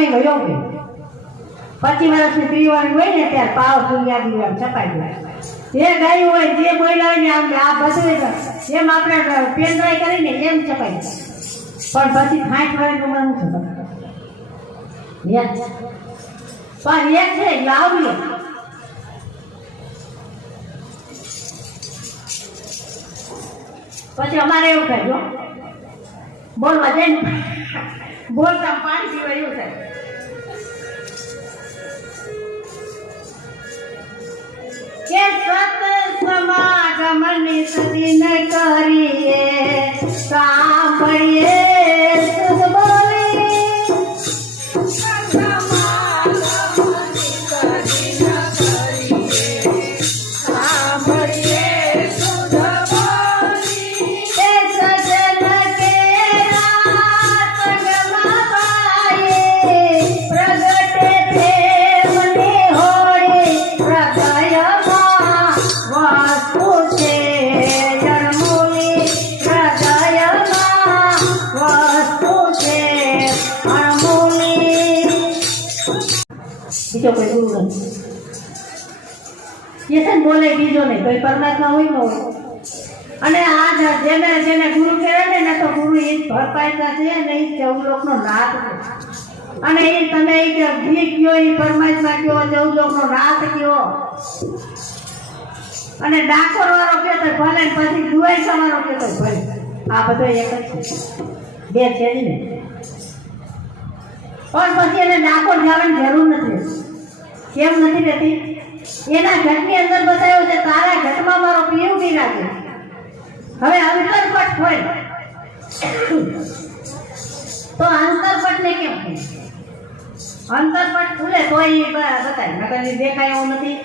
સમય વયો ગયો 25 વર્ષની પીવાની હોય ને ત્યારે પાવ સુનિયાદી આમ છપાઈ જાય જે ગાયું હોય જે બોયલા હોય ને આમ આ બધું એમ આપણે પેન ડ્રાય કરીને એમ છપાઈ જાય પણ પછી 60 વર્ષની ઉંમર શું પણ એક છે લાવલી પછી અમારે એવું થાય જો બોલવા જાય ને બોલતા પાણી પીવા એવું થાય કે સત સમાગમની સદીન કરીએ સાંભળીએ સુધ બોલી બીજો કોઈ ગુરુ નથી એ છે ને બોલે બીજો નહીં કોઈ પરમાત્મા હોય ન હોય અને આ જેને જેને ગુરુ કહેવાય ને તો ગુરુ એ ભરપાઈતા છે ને એ ચૌલોકનો નાથ છે અને એ તમે એ ઘી કયો એ પરમાત્મા કયો ચૌલોકનો નાથ કયો અને ડાકોર વાળો કહેતો ભલે પછી દુવાઈ વાળો કહેતો ભલે આ બધો એક જ છે બે છે જ ને પણ પછી એને ડાકોર જવાની જરૂર નથી કેમ નથી રહેતી એના ઘટની અંદર બતાવ્યો છે તારા ઘટમાં મારો પીવ બિરાજે હવે અંતરપટ હોય તો અંતરપટ ને કેમ અંતરપટ ખુલે તો એ બતાય નકર દેખાય એવું નથી